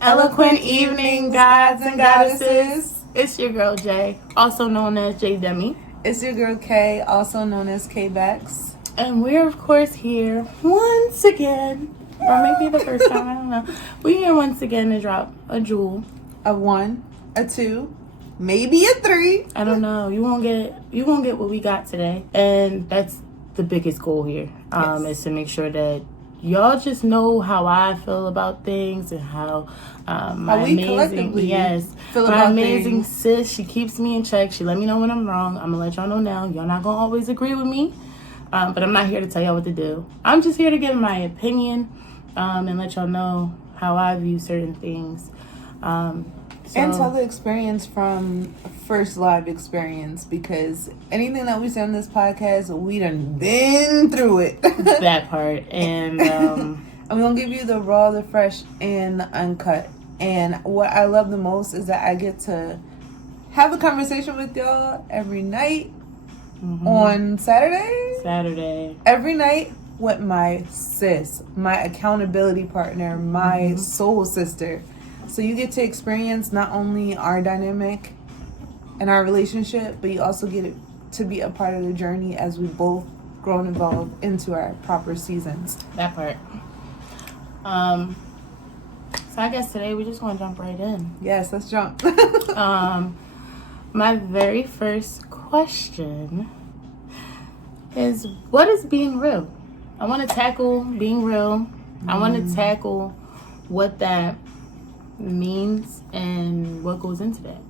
Eloquent evening, gods and goddesses. It's your girl Jay, also known as J Demi. It's your girl Kay, also known as K Bex. And we're, of course, here once again, or maybe the first time, I don't know. We're here once again to drop a jewel. A 1, a 2, maybe a 3. I don't know. You won't get what we got today. And that's the biggest goal here, is to make sure that y'all just know how I feel about things and how my amazing sis, she keeps me in check. She let me know when I'm wrong. I'm gonna let y'all know now. Y'all not gonna always agree with me, but I'm not here to tell y'all what to do. I'm just here to give my opinion and let y'all know how I view certain things. And tell the experience from first live experience, because anything that we say on this podcast, we done been through it. That part. And I'm going to give you the raw, the fresh, and the uncut. And what I love the most is that I get to have a conversation with y'all every night on Saturday. Every night with my sis, my accountability partner, my soul sister. So you get to experience not only our dynamic and our relationship, but you also get to be a part of the journey as we both grow and evolve into our proper seasons. That part. So I guess today we just want to jump right in. Yes, let's jump. My very first question is, what is being real? I want to tackle being real. I want to tackle what that means and what goes into that.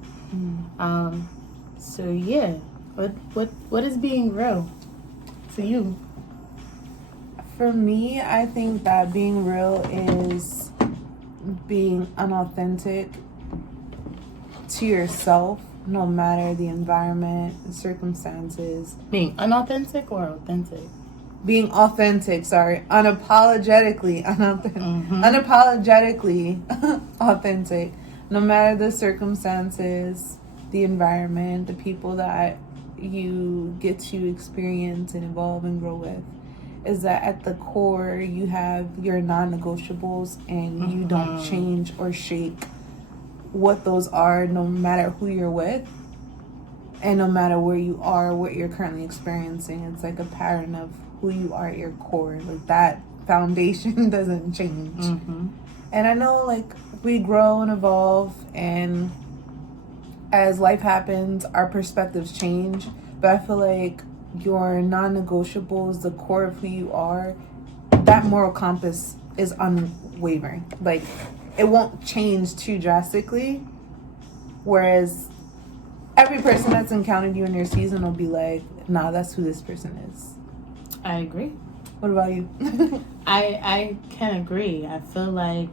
So yeah, what is being real to you? For me, I think that being real is being unauthentic to yourself, no matter the environment, the circumstances. Being unauthentic or authentic? Being authentic, unapologetically authentic, no matter the circumstances, the environment, the people that you get to experience and evolve and grow with. Is that at the core you have your non-negotiables, and you don't change or shake what those are, no matter who you're with and no matter where you are, what you're currently experiencing. It's like a pattern of who you are at your core. Like, that foundation doesn't change. And I know, like, we grow and evolve, and as life happens, our perspectives change, but I feel like your non-negotiables, the core of who you are, that moral compass is unwavering. Like, it won't change too drastically, whereas every person that's encountered you in your season will be like, nah, that's who this person is. I agree. What about you? I can agree. I feel like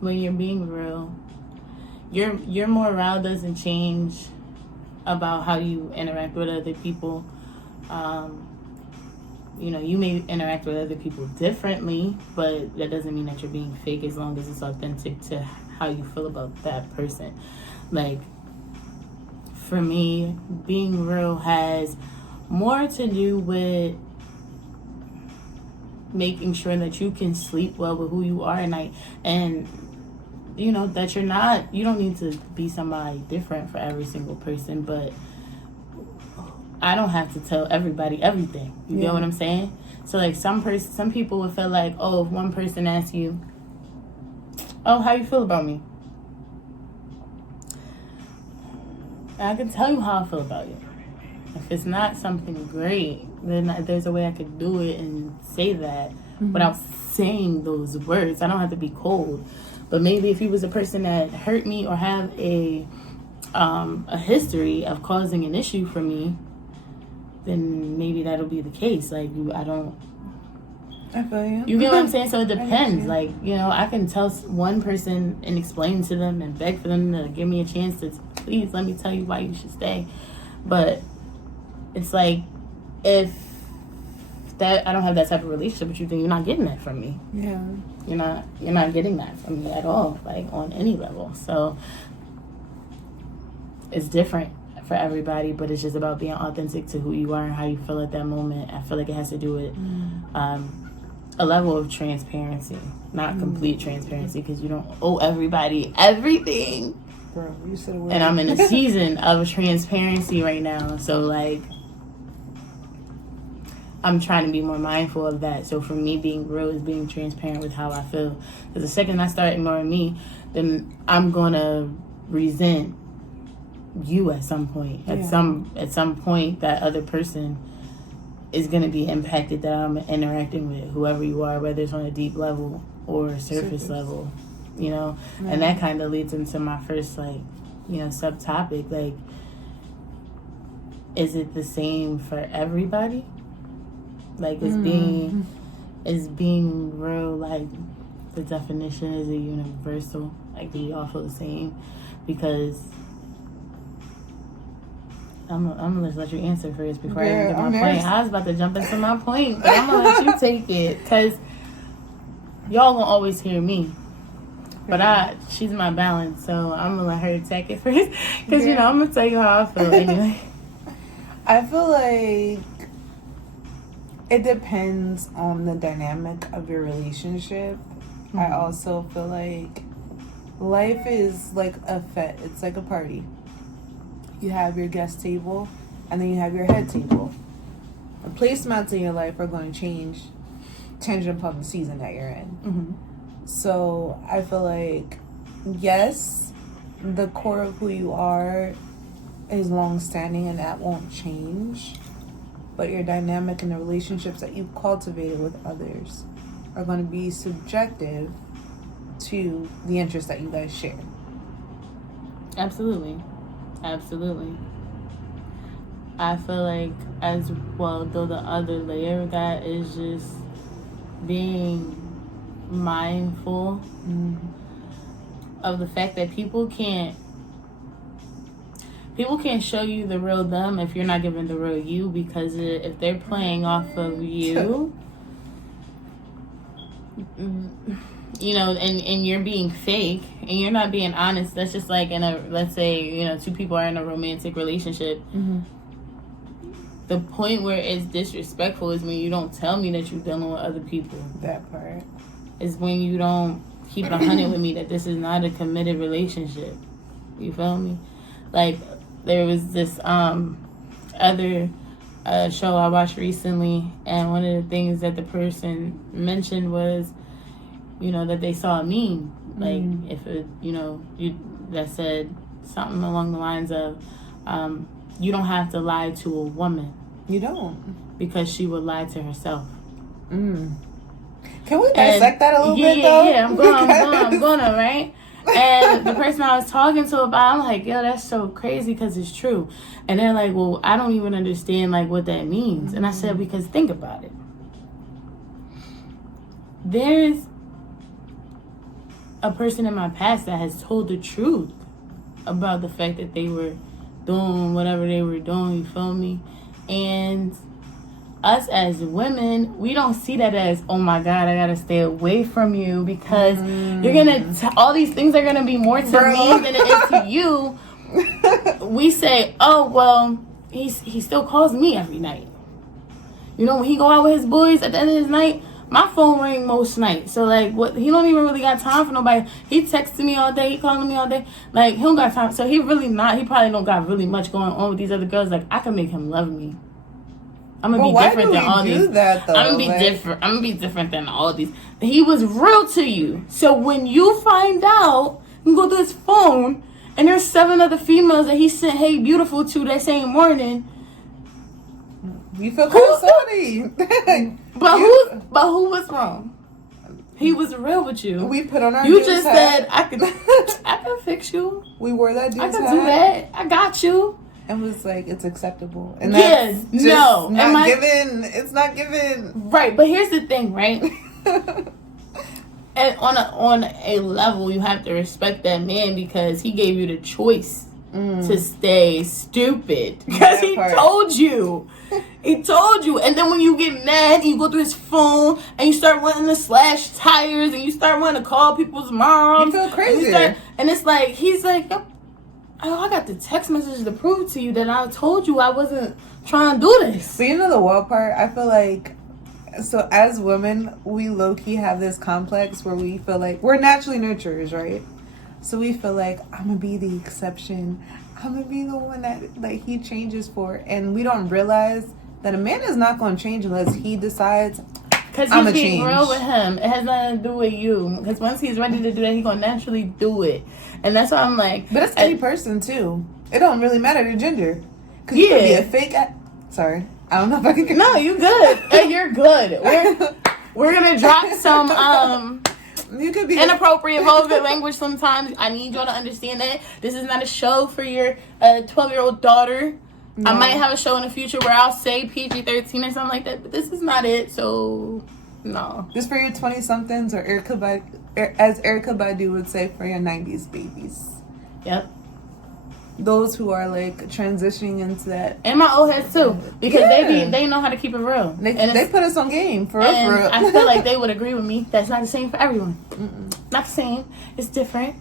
when you're being real, your morale doesn't change about how you interact with other people. You may interact with other people differently, but that doesn't mean that you're being fake, as long as it's authentic to how you feel about that person. Like, for me, being real has more to do with making sure that you can sleep well with who you are at night, and that you don't need to be somebody different for every single person, but I don't have to tell everybody everything. You get what I'm saying? So, like, some people would feel like, oh, if one person asks you, oh, how you feel about me? I can tell you how I feel about you. If it's not something great, then there's a way I could do it and say that without saying those words. I don't have to be cold. But maybe if he was a person that hurt me or have a history of causing an issue for me, then maybe that'll be the case. Like, I feel you. You get what I'm saying? So it depends. Like, I can tell one person and explain to them and beg for them to give me a chance to, please let me tell you why you should stay. But it's like, if that I don't have that type of relationship with you, then you're not getting that from me. Yeah. You're not getting that from me at all, like, on any level. So it's different for everybody, but it's just about being authentic to who you are and how you feel at that moment. I feel like it has to do with a level of transparency, not complete transparency, because you don't owe everybody everything. Bro, you said a word. And I'm in a season of transparency right now, so like I'm trying to be more mindful of that. So for me, being real is being transparent with how I feel. Because the second I start ignoring me, then I'm gonna resent you at some point. At some point, that other person is gonna be impacted that I'm interacting with, whoever you are, whether it's on a deep level or a surface level, you know. Yeah. And that kind of leads into my first, like, you know, subtopic. Like, is it the same for everybody? Like, is being real, like, the definition is a universal? Like, do we all feel the same? Because I'm gonna just let you answer first before I even get my point. I was about to jump into my point, but I'm gonna let you take it, because y'all gonna always hear me. But she's my balance, so I'm gonna let her take it first, because you know I'm gonna tell you how I feel anyway. I feel like it depends on the dynamic of your relationship. Mm-hmm. I also feel like life is like a fete. It's like a party. You have your guest table, and then you have your head table. The placemats in your life are going to change tangent upon the season that you're in. Mm-hmm. So I feel like, yes, the core of who you are is long-standing, and that won't change. But your dynamic and the relationships that you've cultivated with others are going to be subjective to the interests that you guys share. Absolutely. Absolutely. I feel like, as well, though, the other layer of that is just being mindful of the fact that people can't show you the real them if you're not giving the real you, because if they're playing off of you, you know, and you're being fake and you're not being honest. That's just like let's say, you know, two people are in a romantic relationship. Mm-hmm. The point where it's disrespectful is when you don't tell me that you're dealing with other people. That part. Is when you don't keep it 100 with me that this is not a committed relationship. You feel me? Like, there was this other show I watched recently, and one of the things that the person mentioned was, you know, that they saw a meme, like, if it, you know, that said something along the lines of, you don't have to lie to a woman. You don't. Because she would lie to herself. Can we dissect that a little bit, though? Yeah, I'm gonna, right? And the person I was talking to about, I'm like, yo, that's so crazy, because it's true. And they're like, well, I don't even understand, like, what that means. And I said, because think about it. There's a person in my past that has told the truth about the fact that they were doing whatever they were doing, you feel me? And us as women, we don't see that as, oh my God, I gotta stay away from you, because you're gonna all these things are gonna be more to me than it is to you. We say, oh well, he still calls me every night. You know, when he go out with his boys at the end of his night, my phone ring most nights. So like, what? He don't even really got time for nobody. He texting me all day. He calling me all day. Like, he don't got time. So he probably don't got really much going on with these other girls. Like, I can make him love me. I'm gonna be different than all these. I'm gonna be different. I'm gonna be different than all these. He was real to you. So when you find out, you go through his phone, and there's 7 other females that he sent "Hey Beautiful" to that same morning. You feel kind of sorry. But who was wrong? He was real with you. We put on our. You just said I could fix you. We wore that dude's hat. I could do that. I got you. And was like, it's acceptable. And yes, that's just not given. It's not given. Right, but here's the thing, right? And on a level, you have to respect that man, because he gave you the choice to stay stupid, because he told you. He told you. And then when you get mad and you go through his phone and you start wanting to slash tires and you start wanting to call people's moms, you feel crazy. And it's like, he's like, oh, I got the text message to prove to you that I told you I wasn't trying to do this. But you know the wild part? I feel like So as women, we low-key have this complex where we feel like we're naturally nurturers, right? So we feel like I'm gonna be the exception. I'm gonna be the one that like he changes for, and we don't realize that a man is not gonna change unless he decides. Because you being real with him, it has nothing to do with you. Because once he's ready to do that, he's gonna naturally do it, and that's why I'm like. But it's any person too. It don't really matter the gender. Because you could be a fake. Sorry, I don't know if I can. No, you good. You're good. We're gonna drop some you could be inappropriate vulgar language sometimes. I need y'all to understand that this is not a show for your 12-year-old daughter. No. I might have a show in the future where I'll say PG-13 or something like that, but this is not it. So no. Just for your 20-somethings, or as Erykah Badu would say, for your 90s babies. Yep. Those who are like transitioning into that, and my old heads too, because they know how to keep it real. They put us on game for real. I feel like they would agree with me. That's not the same for everyone. Mm-mm. Not the same. It's different,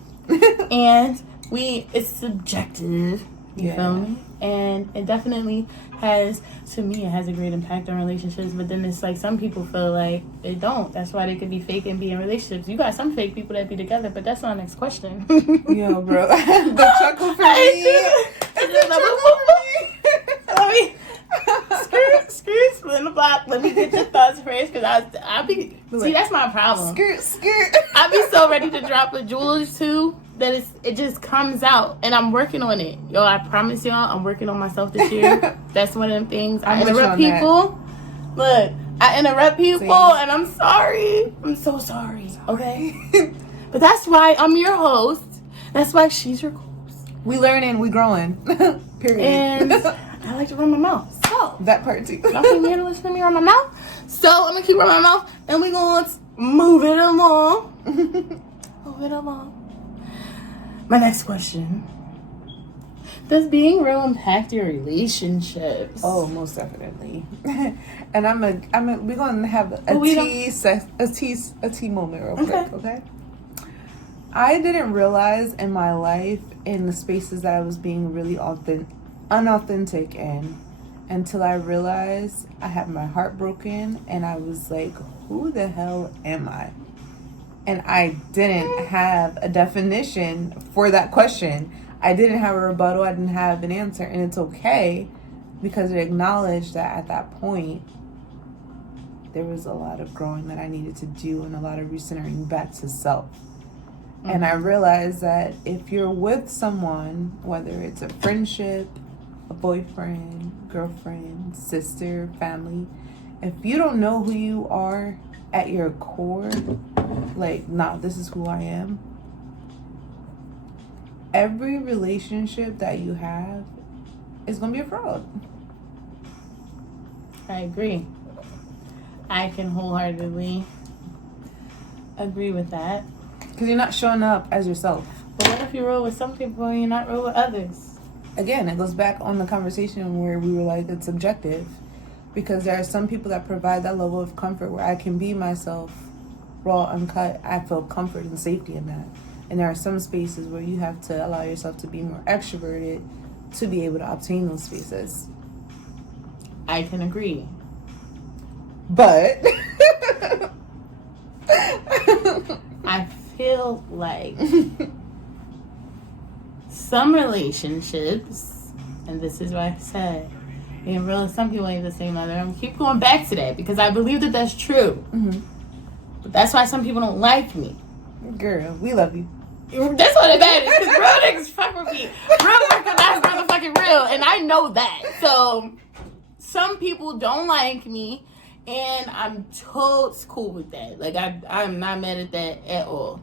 and it's subjective. You feel me? And it definitely has, to me, it has a great impact on relationships. But then it's like some people feel like it don't. That's why they could be fake and be in relationships. You got some fake people that be together, but that's our next question. Yo, bro, the chuckle for me. Let me skirt, split the block. Let me get your thoughts first, because I be see, that's my problem. Skirt. I be so ready to drop the jewels too. That it just comes out, and I'm working on it. Yo, I promise y'all, I'm working on myself this year. That's one of them things. I interrupt people. Look, I interrupt people, and I'm sorry. I'm so sorry. Okay? But that's why I'm your host. That's why she's your host. We learning, we growing. Period. And I like to run my mouth. So that part too. Y'all can hear to listen to me run my mouth. So I'm gonna keep running my mouth, and we're gonna move it along. Move it along. My next question: does being real impact your relationships? Oh, most definitely. And we're gonna have a tea moment real quick, okay? I didn't realize in my life, in the spaces that I was being really unauthentic in, until I realized I had my heart broken, and I was like, who the hell am I? And I didn't have a definition for that question. I didn't have a rebuttal. I didn't have an answer. And it's okay, because it acknowledged that at that point, there was a lot of growing that I needed to do, and a lot of recentering back to self. Mm-hmm. And I realized that if you're with someone, whether it's a friendship, a boyfriend, girlfriend, sister, family, if you don't know who you are at your core, like, nah, this is who I am, every relationship that you have is gonna be a fraud. I agree. I can wholeheartedly agree with that. Because you're not showing up as yourself. But what if you're real with some people and you're not real with others? Again, it goes back on the conversation where we were like, it's subjective. Because there are some people that provide that level of comfort where I can be myself, raw, uncut. I feel comfort and safety in that. And there are some spaces where you have to allow yourself to be more extroverted to be able to obtain those spaces. I can agree. But I feel like some relationships, and this is what I said, being real with some people ain't the same other. I'm gonna keep going back to that because I believe that that's true. Mm-hmm. But that's why some people don't like me. Girl, we love you. That's what it matters, because real niggas fuck with me. Real niggas, that's motherfucking real, and I know that. So some people don't like me, and I'm totes cool with that. Like, I'm not mad at that at all,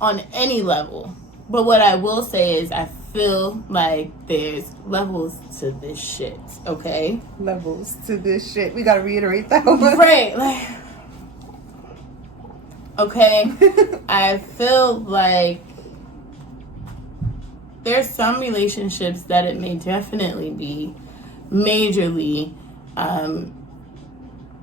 on any level. But what I will say is I feel like there's levels to this shit, okay? Levels to this shit. We gotta reiterate that one. Right, like, okay? I feel like there's some relationships that it may definitely be majorly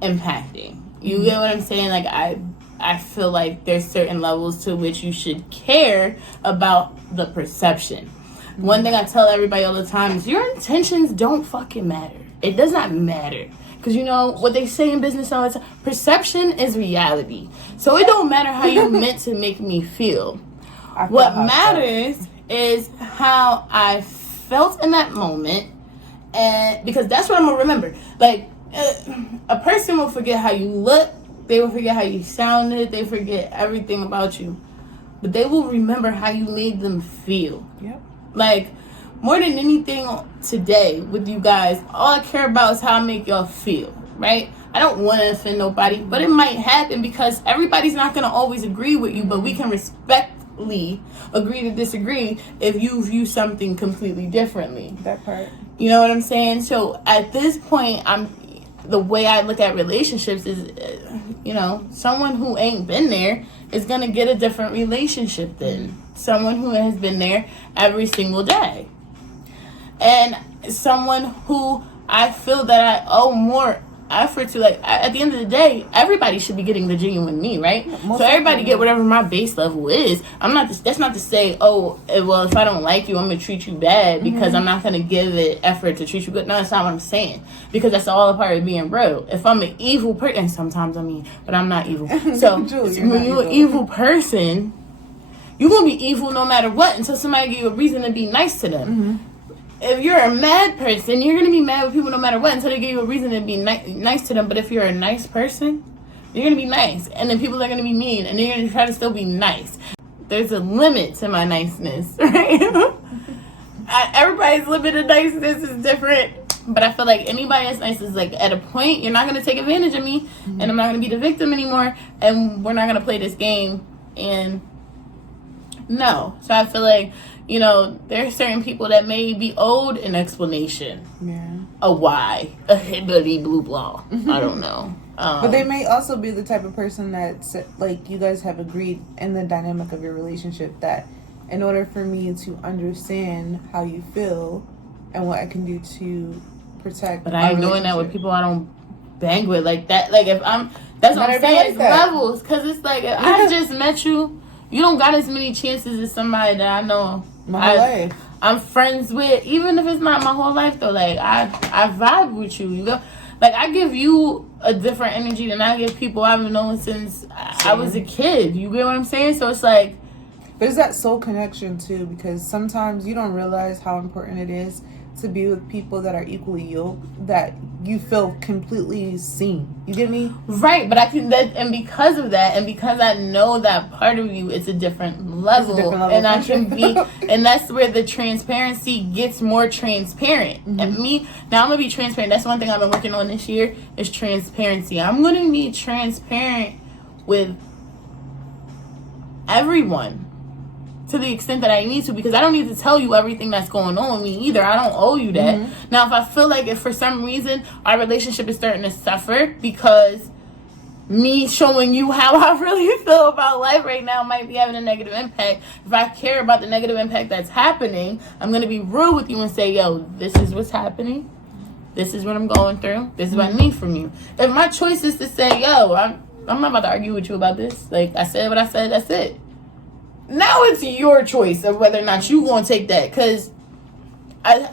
impacting. You get what I'm saying? Like, I feel like there's certain levels to which you should care about the perception. One thing I tell everybody all the time is your intentions don't fucking matter. It does not matter. Because you know what they say in business all the time, perception is reality. So it don't matter how you meant to make me feel. What matters is how I felt in that moment, and because that's what I'm gonna remember. Like a person will forget how you look, they will forget how you sounded, they forget everything about you, but they will remember how you made them feel. Yep. Like, more than anything today with you guys, all I care about is how I make y'all feel, right? I don't want to offend nobody, but it might happen because everybody's not going to always agree with you, but we can respectfully agree to disagree if you view something completely differently. That part. You know what I'm saying? So at this point, the way I look at relationships is, you know, someone who ain't been there is going to get a different relationship than someone who has been there every single day. And someone who I feel that I owe more effort to, like, at the end of the day, everybody should be getting the genuine me, right? So everybody get whatever my base level is. That's not to say, oh, well, if I don't like you, I'm going to treat you bad because I'm not going to give it effort to treat you good. No, that's not what I'm saying. Because that's all a part of being real. If I'm an evil person, and sometimes I mean, but I'm not evil. So when you're an evil person, you're going to be evil no matter what until somebody give you a reason to be nice to them. If you're a mad person, you're going to be mad with people no matter what until they give you a reason to be nice to them. But if you're a nice person, you're going to be nice. And then people are going to be mean. And they're going to try to still be nice. There's a limit to my niceness, right? Everybody's limit of niceness is different. But I feel like anybody that's nice is like, at a point, you're not going to take advantage of me. And I'm not going to be the victim anymore. And we're not going to play this game. And no. So I feel like, you know, there are certain people that may be owed an explanation. Yeah. A why. A hibbity blue blah. I don't know. But they may also be the type of person that, like, you guys have agreed in the dynamic of your relationship that in order for me to understand how you feel and what I can do to protect. But I ain't doing that with people I don't bang with like that. Like, if I'm, that's what I'm saying. It's levels. Because it's like, if I just met you, you don't got as many chances as somebody that I know my whole life. I'm friends with, even if it's not my whole life though. Like, I vibe with you. You know, like, I give you a different energy than I give people I've known since I was a kid. You get what I'm saying? So it's like, but it's that soul connection too, because sometimes you don't realize how important it is to be with people that are equally yoked, that you feel completely seen. You get me? Right, but I can, and because of that, and because I know that part of you, it's a different level, and I can be, and that's where the transparency gets more transparent. And me, now I'm gonna be transparent. That's one thing I've been working on this year, is transparency. I'm gonna be transparent with everyone to the extent that I need to, because I don't need to tell you everything that's going on with me either. I don't owe you that. Now, if I feel like if for some reason our relationship is starting to suffer because me showing you how I really feel about life right now might be having a negative impact, if I care about the negative impact that's happening, I'm going to be real with you and say, yo, this is what's happening. This is what I'm going through. This is what I need from you. If my choice is to say, yo, I'm not about to argue with you about this. Like, I said what I said, that's it. Now it's your choice of whether or not you gonna take that, because I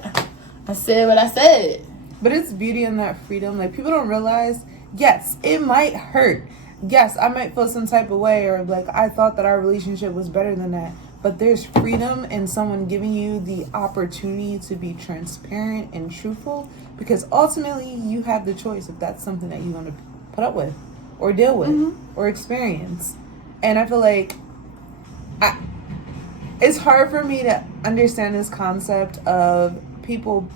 said what I said. But it's beauty in that freedom. Like, people don't realize, yes, it might hurt. Yes, I might feel some type of way, or like I thought that our relationship was better than that. But there's freedom in someone giving you the opportunity to be transparent and truthful, because ultimately you have the choice if that's something that you want to put up with or deal with or experience. And I feel like it's hard for me to understand this concept of people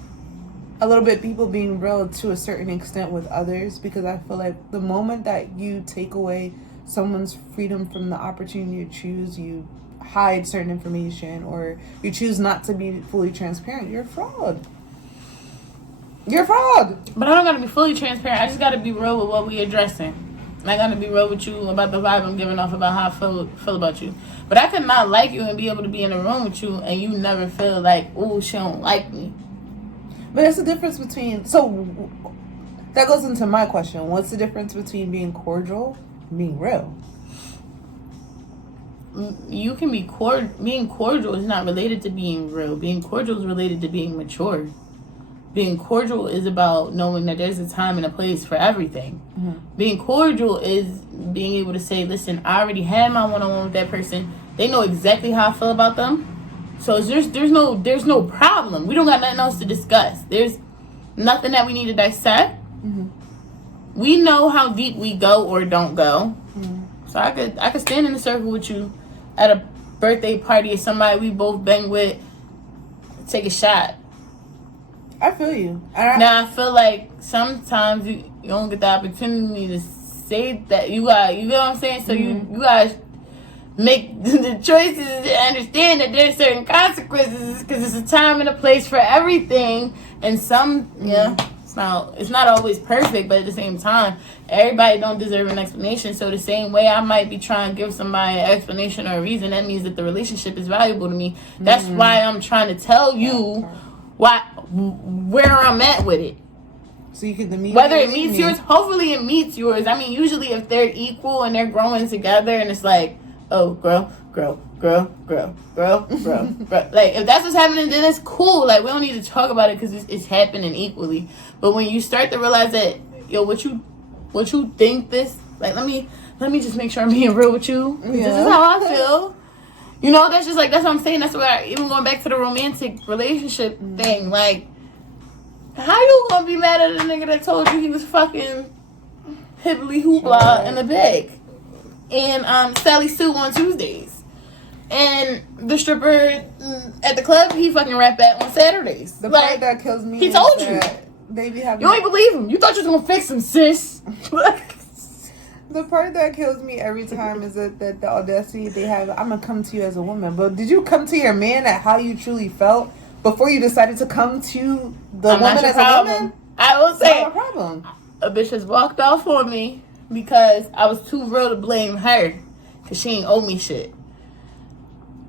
being real to a certain extent with others, because I feel like the moment that you take away someone's freedom from the opportunity to choose, you hide certain information, or you choose not to be fully transparent, you're a fraud. You're a fraud. But I don't gotta be fully transparent. I just gotta be real with what we addressing. I gotta be real with you about the vibe I'm giving off about how I feel about you. But I could not like you and be able to be in a room with you and you never feel like, oh, she don't like me. But there's a difference between, so that goes into my question. What's the difference between being cordial and being real? You can be being cordial is not related to being real. Being cordial is related to being mature. Being cordial is about knowing that there's a time and a place for everything. Mm-hmm. Being cordial is being able to say, listen, I already had my one-on-one with that person. They know exactly how I feel about them. So there's no problem. We don't got nothing else to discuss. There's nothing that we need to dissect. Mm-hmm. We know how deep we go or don't go. Mm-hmm. So I could stand in a circle with you at a birthday party of somebody we both bang with, take a shot. I feel you. Now I feel like sometimes you don't get the opportunity to say that. You know what I'm saying? So you guys make the choices to understand that there's certain consequences because it's a time and a place for everything. And some, it's not always perfect, but at the same time, everybody don't deserve an explanation. So the same way I might be trying to give somebody an explanation or a reason, that means that the relationship is valuable to me. That's why I'm trying to tell you where I'm at with it. So you can whether it meets yours, hopefully it meets yours. I mean, usually if they're equal and they're growing together and it's like, oh, grow. Like, if that's what's happening, then it's cool. Like, we don't need to talk about it because it's happening equally. But when you start to realize that, yo, what you think this, like, let me just make sure I'm being real with you. Yeah. This is how I feel. You know, that's just like, that's what I'm saying. That's why, even going back to the romantic relationship thing, like, how you gonna be mad at a nigga that told you he was fucking hibbly hoopla in the bag and Sally Sue on Tuesdays, and the stripper at the club he fucking rap at on Saturdays? The part that kills me, he told you. They be having. You ain't believe him. You thought you was gonna fix him, sis. The part that kills me every time is that the audacity they have. I'm gonna come to you as a woman, but did you come to your man at how you truly felt before you decided to come to the woman as a woman? I will say, no problem. A bitch has walked off on me because I was too real to blame her because she ain't owe me shit.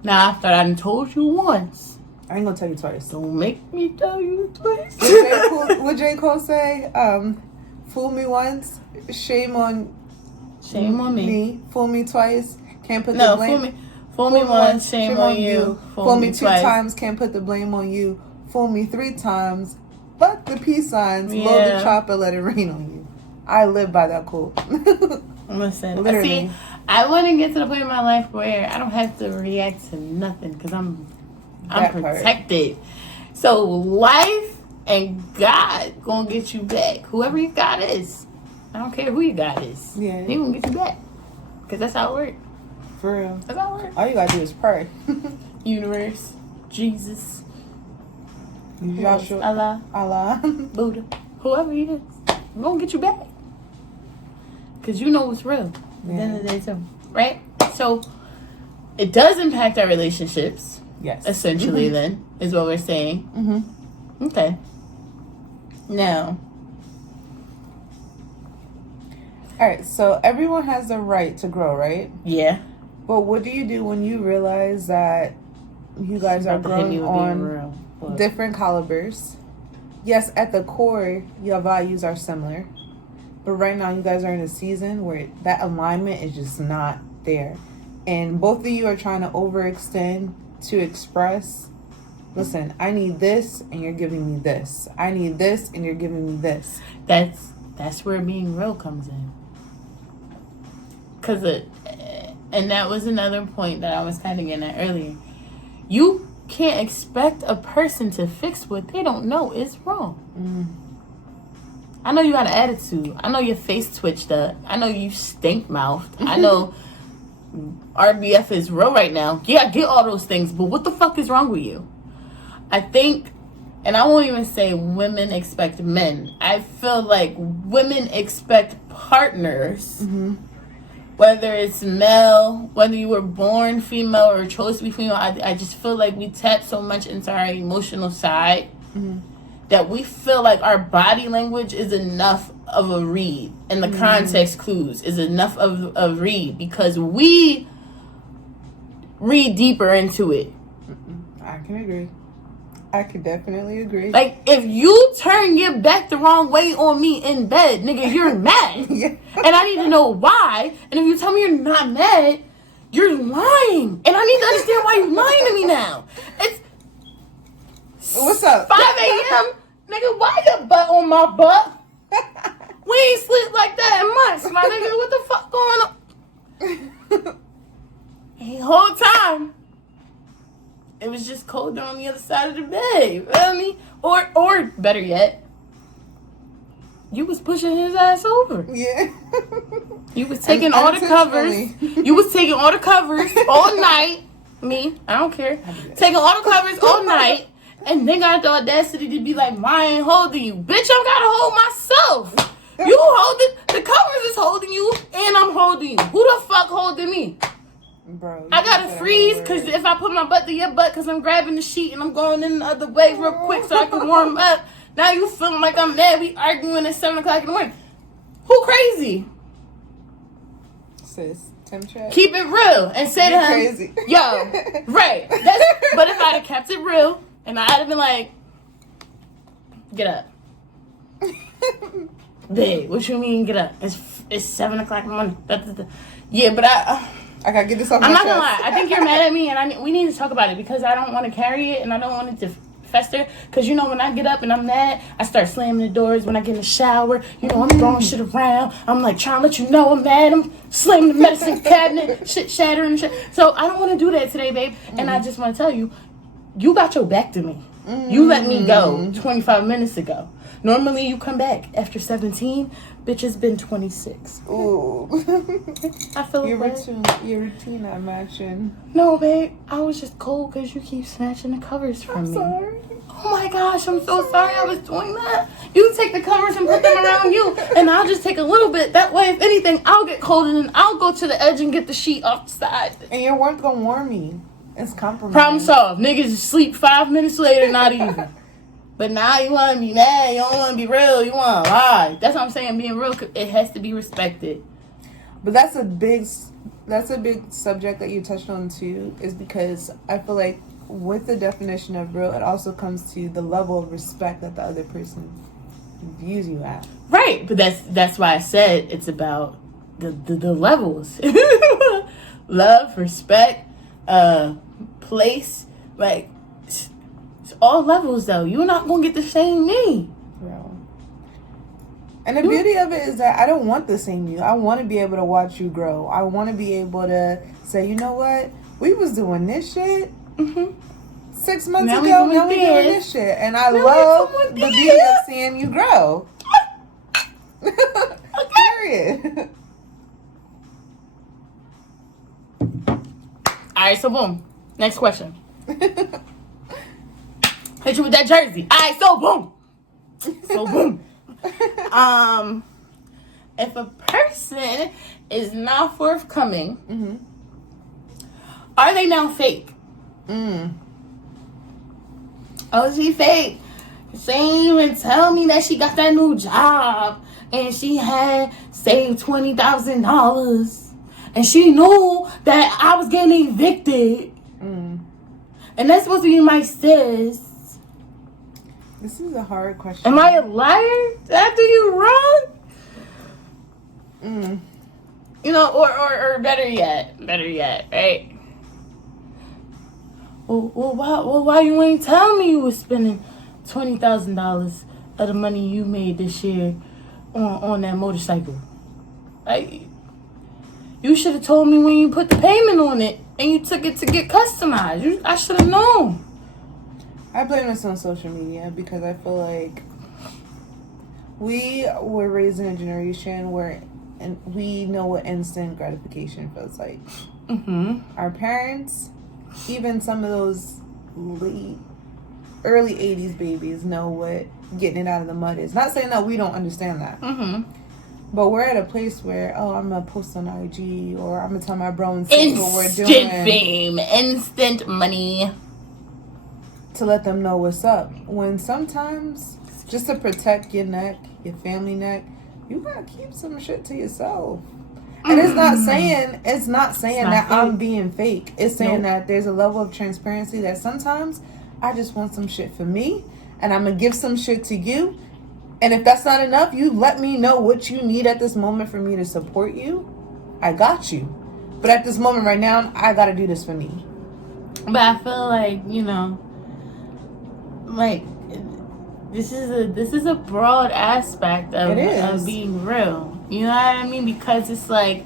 Now, after I done told you once, I ain't gonna tell you twice. Don't make me tell you twice. What J. Cole say? Fool me once, shame on me. Fool me twice, can't put the blame. Fool me once, shame on you. Fool me two times, can't put the blame on you. Fool me 3 times, fuck the peace signs, load the chopper, let it rain on you. I live by that quote. Listen, literally. See, I want to get to the point in my life where I don't have to react to nothing because I'm protected. So life and God gonna get you back. Whoever your God is, I don't care who your God is. Yeah, he gonna get you back because that's how it works. For real, that's how it works. All you gotta do is pray. Universe, Jesus, Joshua, Allah, Buddha, whoever he is, I'm gonna get you back. Because you know what's real at the end of the day too. Right? So, it does impact our relationships. Yes. Essentially then, is what we're saying. Mm-hmm. Okay. Now. Alright, so everyone has the right to grow, right? Yeah. But what do you do when you realize that you guys are growing on different calibers? Yes, at the core, your values are similar. But right now, you guys are in a season where that alignment is just not there. And both of you are trying to overextend to express, listen, I need this, and you're giving me this. I need this, and you're giving me this. That's where being real comes in. And that was another point that I was kind of getting at earlier. You can't expect a person to fix what they don't know is wrong. I know you got an attitude. I know your face twitched up. I know you stink mouthed. I know RBF is real right now. Yeah, I get all those things, but what the fuck is wrong with you? I think, and I won't even say women expect men. I feel like women expect partners, whether it's male, whether you were born female or chose to be female. I just feel like we tap so much into our emotional side. That we feel like our body language is enough of a read, and the context clues is enough of a read because we read deeper into it. I can agree. I can definitely agree. Like, if you turn your back the wrong way on me in bed, nigga, you're mad. And I need to know why. And if you tell me you're not mad, you're lying. And I need to understand why you're lying to me now. It's what's up? 5 a.m. Nigga, why your butt on my butt? We ain't sleep like that in months, my nigga. What the fuck going on? The whole time, it was just colder on the other side of the bed. You feel me? Or better yet, you was pushing his ass over. Yeah. You was taking all the covers. You was taking all the covers all night. Me, I don't care. Taking all the covers all night. And then got the audacity to be like, why I ain't holding you? Bitch, I gotta hold myself. You holding, the covers is holding you, and I'm holding you. Who the fuck holding me? Bro, I gotta freeze, because if I put my butt to your butt, because I'm grabbing the sheet and I'm going in the other way real quick so I can warm up. Now you feeling like I'm mad. We arguing at 7 o'clock in the morning. Who crazy? Sis, Tim Trap. Keep it real and say to him, crazy. Yo, right. But if I'd have kept it real, and I'd have been like, get up. Babe, what you mean get up? It's 7 o'clock in the morning. Yeah, but I gotta get this off my chest. I'm not gonna lie. I think you're mad at me, and we need to talk about it because I don't want to carry it, and I don't want it to fester. Because, you know, when I get up and I'm mad, I start slamming the doors. When I get in the shower, you know, I'm throwing shit around. I'm like trying to let you know I'm mad. I'm slamming the medicine cabinet, shit shattering and shit. So I don't want to do that today, babe. And I just want to tell you, you got your back to me. You let me go 25 minutes ago. Normally you come back after 17. Bitch, it's been 26. Ooh. I feel your bad. Your routine not matching. No, babe. I was just cold because you keep snatching the covers from me. Sorry. Oh my gosh, I'm so sorry I was doing that. You take the covers and put them around you, and I'll just take a little bit. That way, if anything, I'll get cold, and then I'll go to the edge and get the sheet off the side. And your work gonna warm me. It's compromise. Problem solved. Niggas sleep 5 minutes later, not even. But now you want to be mad. You don't want to be real. You want to lie. That's what I'm saying. Being real, it has to be respected. But that's a big subject that you touched on too, is because I feel like with the definition of real, it also comes to the level of respect that the other person views you at. Right. But that's why I said it's about the levels. Love, respect, place, like it's all levels though. You're not gonna get the same me. Bro. And the beauty of it is that I don't want the same you. I want to be able to watch you grow. I want to be able to say, you know what? We was doing this shit 6 months ago. Now we doing this shit. And I love the beauty of seeing you grow. Period. Alright, so boom. Next question. Hit you with that jersey. Alright, so boom. So boom. If a person is not forthcoming, are they now fake? Oh, she fake. She ain't even tell me that she got that new job and she had saved $20,000 and she knew that I was getting evicted. And that's supposed to be my sis. This is a hard question. Am I a liar? Did I do you wrong? You know, or better yet, right? Well, why you ain't tell me you was spending $20,000 of the money you made this year on that motorcycle? Like, you should have told me when you put the payment on it and you took it to get customized. I should have known. I blame this on social media because I feel like we were raised in a generation where we know what instant gratification feels like. Our parents, even some of those early 80s babies know what getting it out of the mud is. Not saying that we don't understand that. But we're at a place where, I'm going to post on IG or I'm going to tell my bro and sister what we're doing. Instant fame, instant money. To let them know what's up. When sometimes, just to protect your neck, your family neck, you gotta keep some shit to yourself. And it's not saying that I'm being fake. It's saying that there's a level of transparency that sometimes I just want some shit for me and I'm gonna give some shit to you. And if that's not enough, you let me know what you need at this moment for me to support you. I got you. But at this moment right now, I gotta do this for me. But I feel like, you know, like, this is a broad aspect of being real. You know what I mean? Because it's like,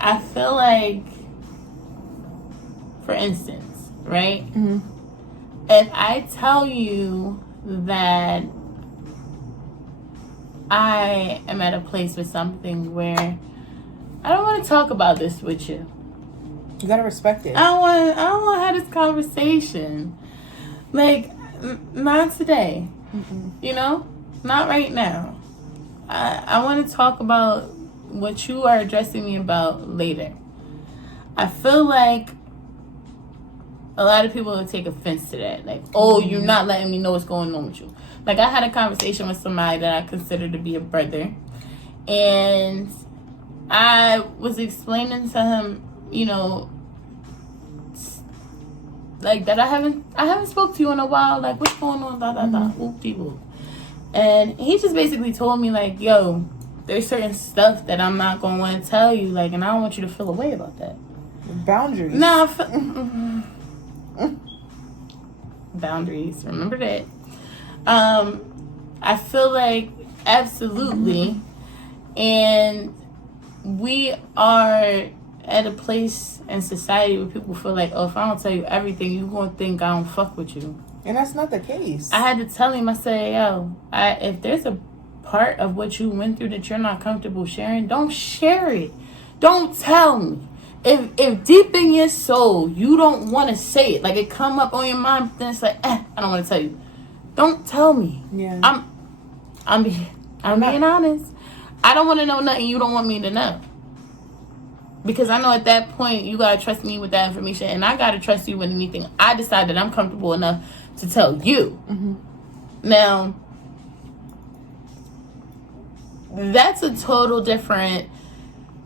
I feel like, for instance, right? Mm-hmm. If I tell you that I am at a place with something where I don't want to talk about this with you. You gotta respect it. I don't want to have this conversation. Like, not today. Mm-mm. You know? Not right now. I want to talk about what you are addressing me about later. I feel like a lot of people would take offense to that. Like, oh, you're not letting me know what's going on with you. Like, I had a conversation with somebody that I consider to be a brother. And I was explaining to him, you know, like, that I haven't spoke to you in a while. Like, what's going on? Whoop-de-whoop. And he just basically told me, like, yo, there's certain stuff that I'm not going to want to tell you. Like, and I don't want you to feel a way about that. Boundaries. No, boundaries. Remember that. I feel like absolutely, and we are at a place in society where people feel like, oh, if I don't tell you everything, you're gonna think I don't fuck with you. And that's not the case. I had to tell him. I said, yo, if there's a part of what you went through that you're not comfortable sharing, don't share it. Don't tell me. If deep in your soul you don't want to say it, like it come up on your mind, then it's like, I don't want to tell you. Don't tell me. Yeah. I'm being honest. I don't want to know nothing you don't want me to know. Because I know at that point you gotta trust me with that information, and I gotta trust you with anything I decide that I'm comfortable enough to tell you. Mm-hmm. Now, that's a total different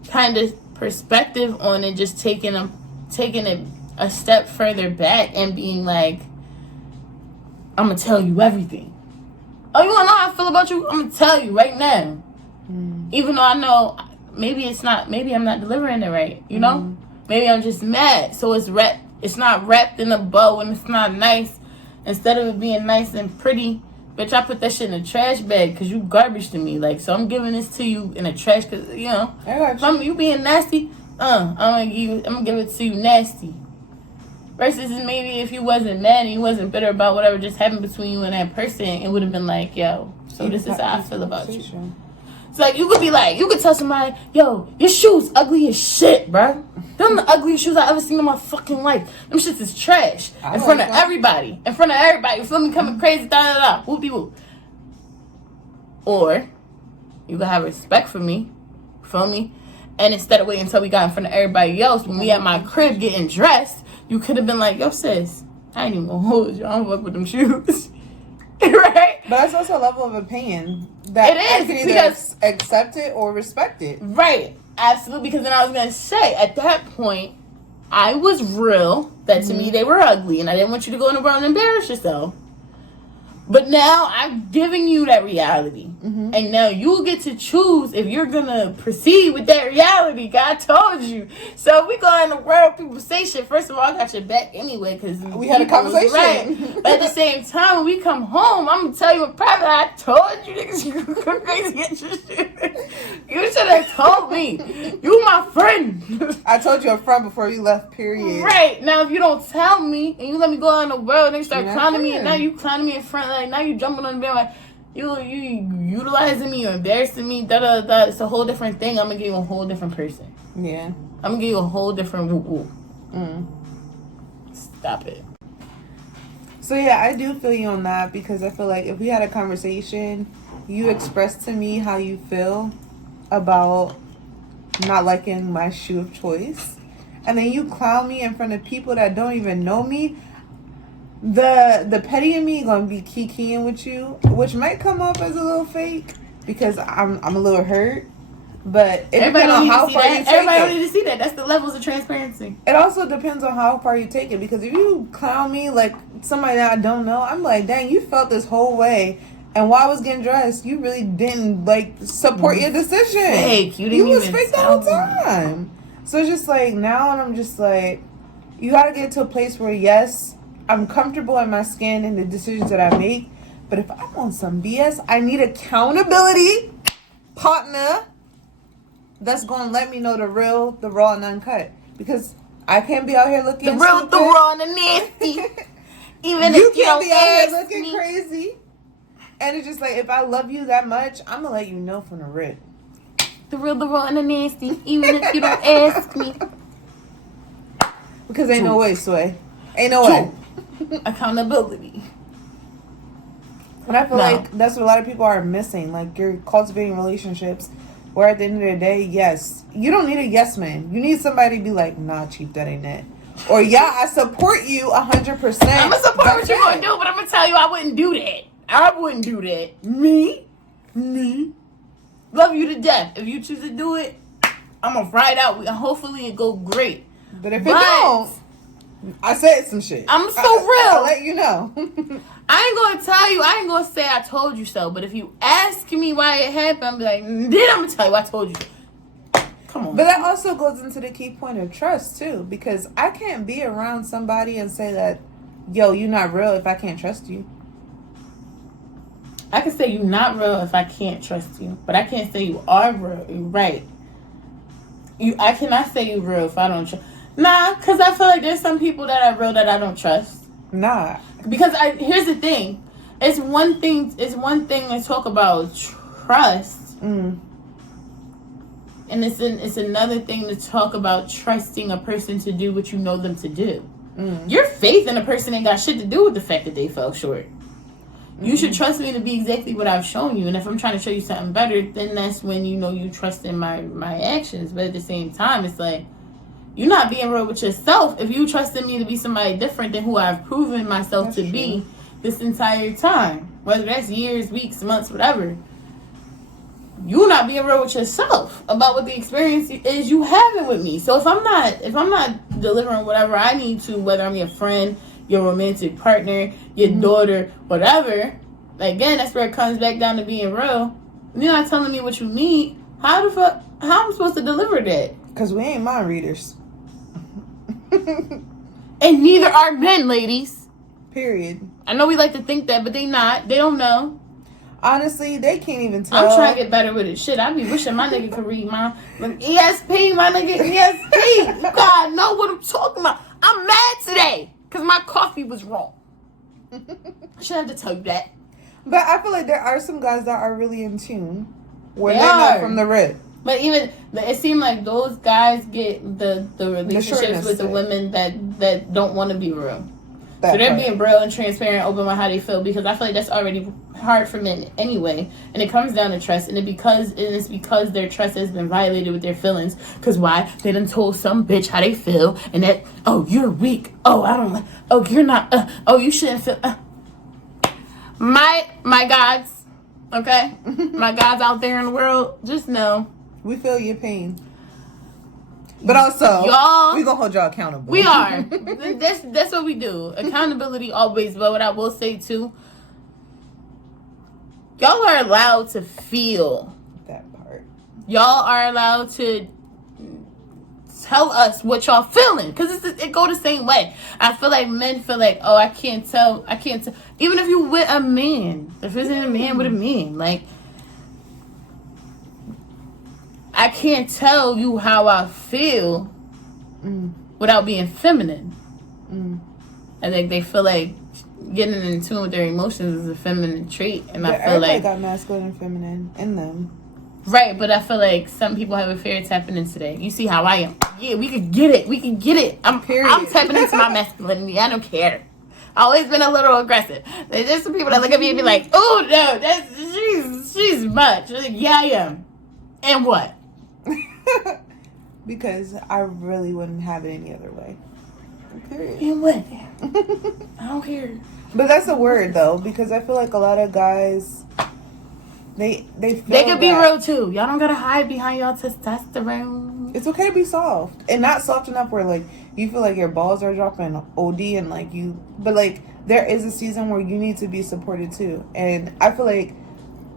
kind of perspective on it, just taking it a step further back and being like, I'm gonna tell you everything. Oh, you wanna know how I feel about you? I'm gonna tell you right now. Even though I know maybe I'm not delivering it right, you know? Maybe I'm just mad. So it's not wrapped in a bow and it's not nice. Instead of it being nice and pretty, bitch, I put that shit in a trash bag because you garbage to me. Like, so I'm giving this to you in a trash because, you know, if you being nasty, I'm gonna give it to you nasty. Versus maybe if you wasn't mad and you wasn't bitter about whatever just happened between you and that person, it would have been like, yo, so this is how I feel about you. It's like, you could tell somebody, yo, your shoes ugly as shit, bro. Them the ugliest shoes I ever seen in my fucking life. Them shits is trash. In front of everybody. You feel me? Coming crazy, da-da-da. Whoop-de-whoop. Or, you could have respect for me. Feel me? And instead of waiting until we got in front of everybody else, when we at my crib getting dressed, you could have been like, yo, sis, I ain't even gonna hold you. I don't fuck with them shoes. Right? But that's also a level of opinion that it is, I can either accept it or respect it. Right. Absolutely. Because then I was going to say, at that point, I was real. That to me, they were ugly. And I didn't want you to go in the world and embarrass yourself. But now I'm giving you that reality. And now you get to choose if you're going to proceed with that reality. God told you. So we go in the world, people say shit. First of all, I got your back anyway because we had a conversation. Right. But at the same time, when we come home, I'm going to tell you in private, I told you niggas you go crazy at your shit. You should have told me. You my friend. I told you up front before you left, period. Right. Now, if you don't tell me and you let me go out in the world and they start clowning me, and now you clowning me in front, like, now you jumping on the bed, like, you utilizing me, you're embarrassing me, da-da-da. It's a whole different thing. I'm going to give you a whole different person. Yeah. I'm going to give you a whole different woo-woo. Stop it. So, yeah, I do feel you on that because I feel like if we had a conversation, you expressed to me how you feel about not liking my shoe of choice, and then you clown me in front of people that don't even know me, the petty in me gonna be kikiing with you, which might come off as a little fake because I'm a little hurt, but it depends on how far you take it. Everybody don't need to see that. That's the levels of transparency. It also depends on how far you take it, because if you clown me like somebody that I don't know, I'm like, dang, you felt this whole way. And while I was getting dressed, you really didn't support your decision. Fake. You was fake the whole time. So it's just like now, and I'm just like, you gotta get to a place where yes, I'm comfortable in my skin and the decisions that I make. But if I'm on some BS, I need accountability partner that's going to let me know the real, the raw, and uncut. Because I can't be out here looking the real, stupid. the raw, and the nasty. Even you if you can't don't be out here ask looking me. crazy. And it's just like, if I love you that much, I'm going to let you know from the rip. The real, the raw, and the nasty. Even if you don't ask me. Because ain't no way, Sway. Ain't no way. Accountability. And I feel like that's what a lot of people are missing. Like, you're cultivating relationships where at the end of the day, yes, you don't need a yes man. You need somebody to be like, nah, Chief, that ain't it. Or, yeah, I support you 100%. I'm going to support what you're going to do, but I'm going to tell you I wouldn't do that. I wouldn't do that. Me. Love you to death. If you choose to do it, I'm going to ride out. Hopefully it go great. But if it don't, I said some shit. I'm so real. I'll let you know. I ain't going to tell you. I ain't going to say I told you so. But if you ask me why it happened, I'm be like, then I'm going to tell you I told you so. Come on. But that also goes into the key point of trust, too. Because I can't be around somebody and say that, yo, you're not real if I can't trust you. I can say you're not real if I can't trust you. But I can't say you are real. You're right. I cannot say you're real if I don't trust. Nah, because I feel like there's some people that are real that I don't trust. Nah. Because here's the thing. It's one thing to talk about trust. Mm. And it's another thing to talk about trusting a person to do what you know them to do. Mm. Your faith in a person ain't got shit to do with the fact that they fell short. You should trust me to be exactly what I've shown you. And if I'm trying to show you something better, then that's when you know you trust in my actions. But at the same time, it's like, you're not being real with yourself if you trusted me to be somebody different than who I've proven myself to be this entire time. Whether that's years, weeks, months, whatever. You're not being real with yourself about what the experience is you having with me. So if I'm not delivering whatever I need to, whether I'm your friend, your romantic partner, your daughter, whatever, again, that's where it comes back down to being real. You're not telling me what you need. How am I supposed to deliver that? Because we ain't mind readers. And neither are men, ladies. Period. I know we like to think that, but they not. They don't know. Honestly, they can't even tell. I'm trying to get better with it. Shit, I be wishing my nigga could read my ESP, my nigga, ESP. You gotta know what I'm talking about. I'm mad today because my coffee was wrong. I shouldn't have to tell you that. But I feel like there are some guys that are really in tune. Where They they're not are. from the rip. But even, it seemed like those guys get the relationships with the women that don't want to be real. So they're being real and transparent, open about how they feel, because I feel like that's already hard for men anyway. And it comes down to trust, and it's because their trust has been violated with their feelings. Because why? They done told some bitch how they feel, and that, oh, you're weak. Oh, I don't like. Oh, you're not. Oh, you shouldn't feel. My gods, okay, my gods out there in the world, just know we feel your pain. But also, y'all, we gonna hold y'all accountable. We are. That's what we do. Accountability always. But what I will say too, y'all are allowed to feel. That part. Y'all are allowed to tell us what y'all feeling, because it go the same way. I feel like men feel like, oh, I can't tell. Even if you with a man, if it's a man with a man, like, I can't tell you how I feel without being feminine. I think they feel like getting in tune with their emotions is a feminine trait, and I feel like got masculine and feminine in them. Right, but I feel like some people have a fear of tapping into that. You see how I am? Yeah, we could get it. I'm tapping into my masculinity. I don't care. I've always been a little aggressive. There's just some people that look at me and be like, "Oh no, she's much." Like, yeah, I am. And what? Because I really wouldn't have it any other way. Period. And what? I don't care. But that's a word though, because I feel like a lot of guys, they could be real too. Y'all don't gotta hide behind y'all testosterone. It's okay to be soft, and not soft enough where like you feel like your balls are dropping OD and like you. But like there is a season where you need to be supported too, and I feel like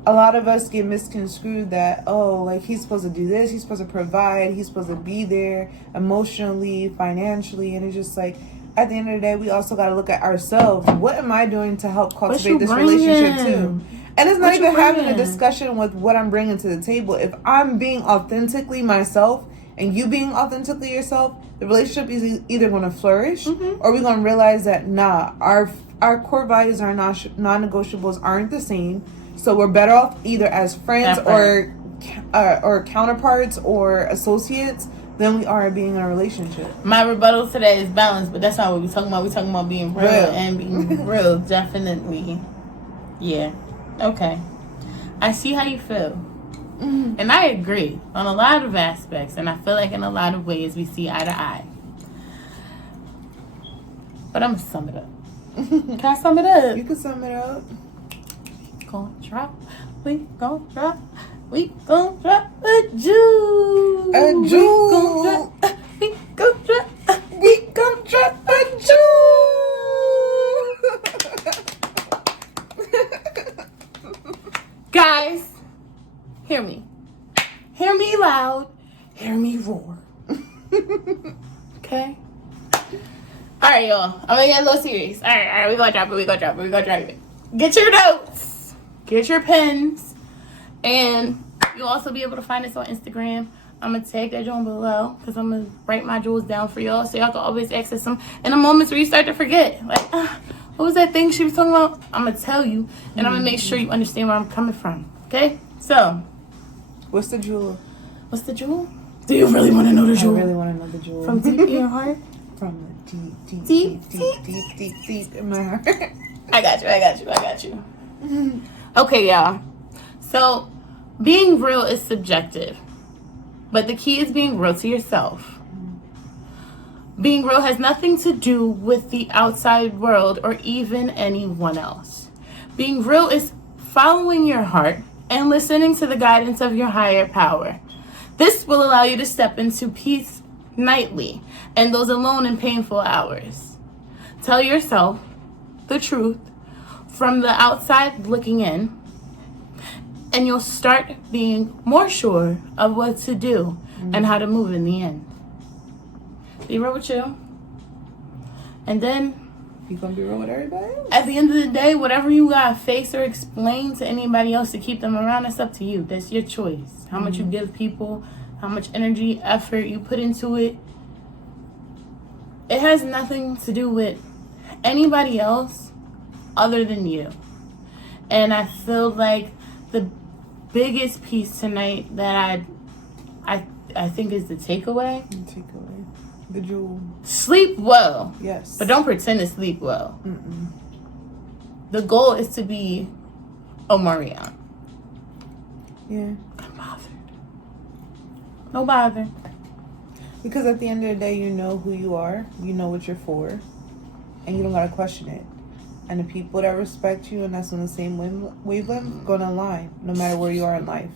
a lot of us get misconstrued that, oh, like he's supposed to do this, he's supposed to provide, he's supposed to be there emotionally, financially, and it's just like, at the end of the day, we also got to look at ourselves. What am I doing to help cultivate this relationship too? And it's not even having a discussion with what I'm bringing to the table. If I'm being authentically myself and you being authentically yourself, the relationship is either going to flourish or we're going to realize that, our core values, our non-negotiables aren't the same. So we're better off either as friends or counterparts or associates than we are being in a relationship. My rebuttal today is balance, but that's not what we're talking about. We're talking about being real. And being real, definitely. Yeah. Okay. I see how you feel. And I agree on a lot of aspects. And I feel like in a lot of ways we see eye to eye. But I'm going to sum it up. Can I sum it up? You can sum it up. We gon' drop a jewel. A jewel. We gon' drop a jewel. Guys, hear me. Hear me loud. Hear me roar. Okay? Alright, y'all. I'm gonna get a little serious. Alright, we gonna drop it. Get your notes. Get your pens. And you'll also be able to find us on Instagram. I'm going to tag that joint below because I'm going to write my jewels down for y'all so y'all can always access them in the moments where you start to forget. Like, what was that thing she was talking about? I'm going to tell you, and I'm going to make sure you understand where I'm coming from. Okay? So. What's the jewel? What's the jewel? Do you really want to know the jewel? I really want to know the jewel. From deep in your heart? From the deep in my heart. I got you. Okay, y'all. So, being real is subjective. But the key is being real to yourself. Being real has nothing to do with the outside world or even anyone else. Being real is following your heart and listening to the guidance of your higher power. This will allow you to step into peace nightly and those alone in painful hours. Tell yourself the truth from the outside looking in, and you'll start being more sure of what to do and how to move in the end. Be real with you. And then you gonna be real with everybody else. At the end of the day, whatever you gotta face or explain to anybody else to keep them around, that's up to you. That's your choice. How much you give people, how much energy, effort you put into it. It has nothing to do with anybody else other than you. And I feel like the biggest piece tonight that I think is the takeaway. The jewel. Sleep well. Yes. But don't pretend to sleep well. The goal is to be a Marianne. Yeah. No bother. Because at the end of the day, you know who you are. You know what you're for. And you don't gotta question it. And the people that respect you and that's on the same wavelength gonna align no matter where you are in life.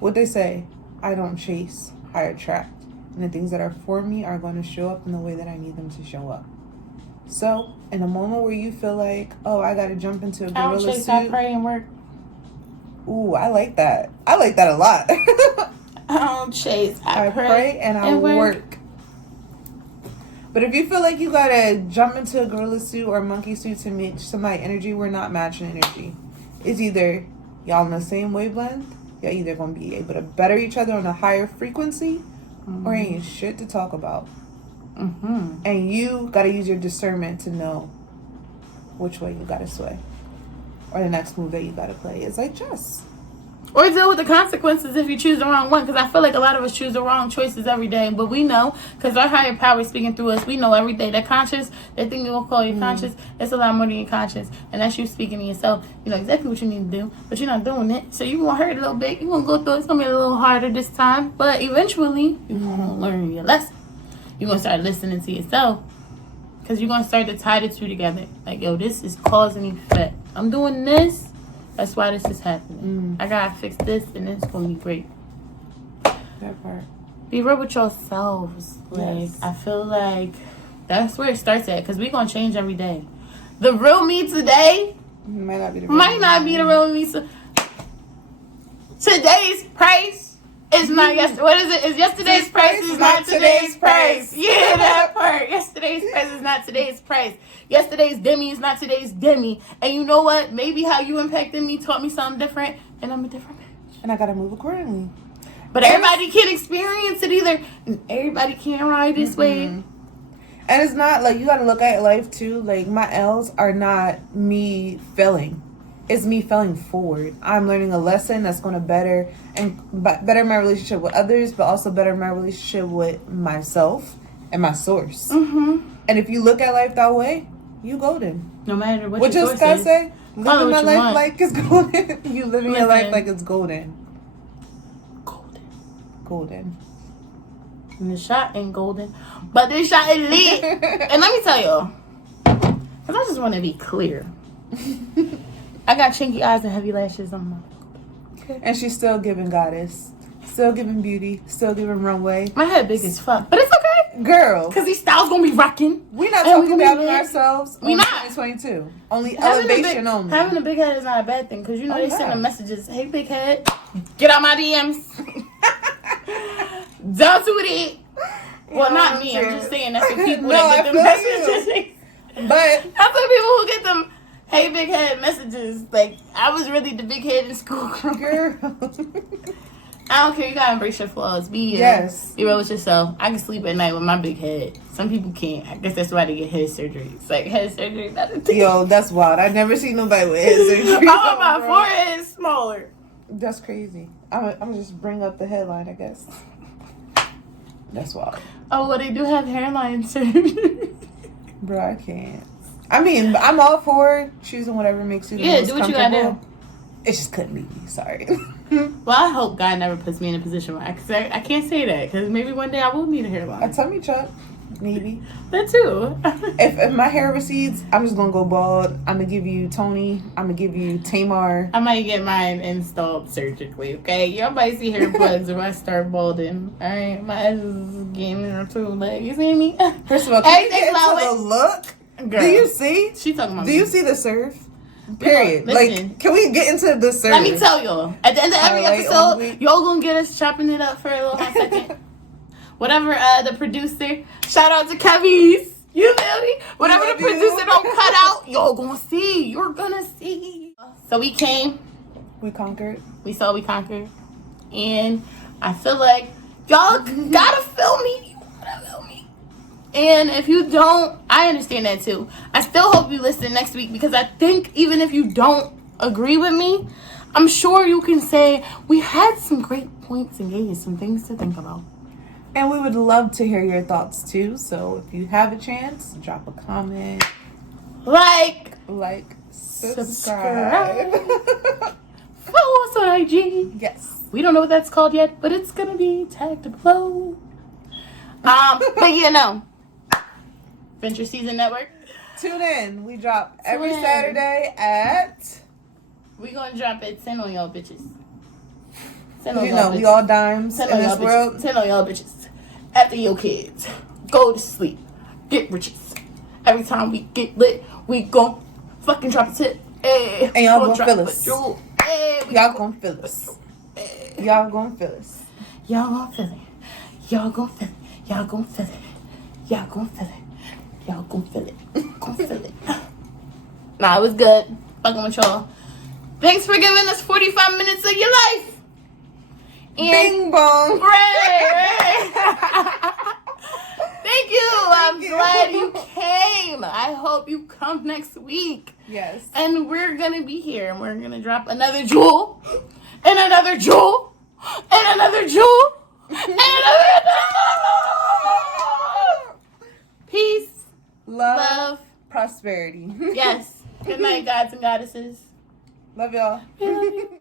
What they say, I don't chase, I attract. And the things that are for me are going to show up in the way that I need them to show up. So, in a moment where you feel like, oh, I gotta jump into a gorilla suit. I don't chase, I pray and work. Ooh, I like that. I like that a lot. I don't chase, I pray and I work. But if you feel like you gotta jump into a gorilla suit or a monkey suit to match somebody's energy, we're not matching energy. It's either y'all on the same wavelength, y'all either gonna be able to better each other on a higher frequency, or ain't shit to talk about. And you gotta use your discernment to know which way you gotta sway, or the next move that you gotta play. It's like chess. Or deal with the consequences if you choose the wrong one. Because I feel like a lot of us choose the wrong choices every day. But we know, because our higher power is speaking through us, we know every day that conscious, that thing you will call your conscious, it's a lot more than your conscious. And that's you speaking to yourself. You know exactly what you need to do, but you're not doing it. So you're going to hurt a little bit. You're going to go through it. It's going to be a little harder this time. But eventually, you're going to learn your lesson. You're going to start listening to yourself. Because you're going to start to tie the two together. Like, yo, this is cause and effect. I'm doing this. That's why this is happening. I gotta fix this, and it's gonna be great. That part. Be real with yourselves. Like, I feel like that's where it starts at, because we're gonna change every day. The real me today might not be the real me. Today's price is not yesterday. What is it? Is yesterday's price is not today's price. Yeah, that part. Yesterday's price price is not today's price. Yesterday's Demi is not today's Demi. And you know what? Maybe how you impacted me taught me something different, and I'm a different bitch. And I gotta move accordingly. But everybody can't experience it either. And everybody can't ride this way. And it's not like you gotta look at life too. Like my L's are not me failing. It's me failing forward. I'm learning a lesson that's going to better my relationship with others, but also better my relationship with myself and my source. And if you look at life that way, you golden. No matter what your source is. What you say? Living my life like it's golden. You living your life like it's golden. Golden. And the shot ain't golden, but this shot is lit. And let me tell y'all, because I just want to be clear. I got chinky eyes and heavy lashes on my. And she's still giving goddess. Still giving beauty. Still giving runway. My head big as fuck. But it's okay. Girl. Because these styles going to be rocking. We're not talking about ourselves. We not. 2022. Only elevation only. Having a big head is not a bad thing. Because, you know, they send them messages. Hey, big head. Get out my DMs. Don't do it. Well, not me. I'm just saying that's the people that get them messages. But that's the people who get them. Hey, big head messages. Like, I was really the big head in school. Girl. I don't care. You gotta embrace your flaws. Be real with yourself. I can sleep at night with my big head. Some people can't. I guess that's why they get head surgery. It's like head surgery. Not a thing. Yo, that's wild. I never seen nobody with head surgery. My forehead is smaller. That's crazy. I'm gonna just bring up the headline, I guess. That's wild. Oh, well, they do have hairline surgery. Bro, I can't. I mean, I'm all for choosing whatever makes you the most do what you gotta do. It just couldn't be me. Sorry. Well, I hope God never puts me in a position where I can't say that because maybe one day I will need a hairline. A tummy tuck, maybe. That too. if my hair recedes, I'm just gonna go bald. I'm gonna give you Tony. I'm gonna give you Tamar. I might get mine installed surgically. Okay, y'all might see hair plugs when I start balding. All right, my ass is getting there too. Like, you see me? First of all, can you get into the look? Girl, do you see? She talking about. Do you see the serve? Period. Listen, like, can we get into the serve? Let me tell y'all. At the end of every episode, y'all gonna get us chopping it up for a little hot second. Whatever the producer. Shout out to Kevy's. You feel me? Whatever the producer don't cut out, y'all gonna see. You're gonna see. So we came. We conquered. We saw. We conquered. And I feel like y'all gotta feel me. And if you don't, I understand that too. I still hope you listen next week because I think even if you don't agree with me, I'm sure you can say we had some great points and gave you some things to think about. And we would love to hear your thoughts too. So if you have a chance, drop a comment. Like, subscribe. Follow us on IG. Yes. We don't know what that's called yet, but it's going to be tagged below. But you know. Venture Season Network. Tune in. We drop every Saturday at... We're going to drop at 10 on y'all bitches. 10 on y'all bitches. We all dimes 10 in this world. 10 on y'all bitches. After your kids. Go to sleep. Get riches. Every time we get lit, we gon' fucking drop a tip. Hey, and y'all gonna feel us. Hey, y'all gonna feel us. Y'all gonna feel us. Y'all gonna feel it. Y'all gonna feel it. Y'all gonna feel it. Y'all gonna feel it. Y'all gon' feel it. Gon' feel it. Nah, it was good. Fucking with y'all. Thanks for giving us 45 minutes of your life. And bing bong. Right. Thank you. I'm glad you came. I hope you come next week. Yes. And we're going to be here. And we're going to drop another jewel. And another jewel. And another jewel. And another jewel. Peace. Love, prosperity. Yes. Good night, gods and goddesses. Love y'all. We love you.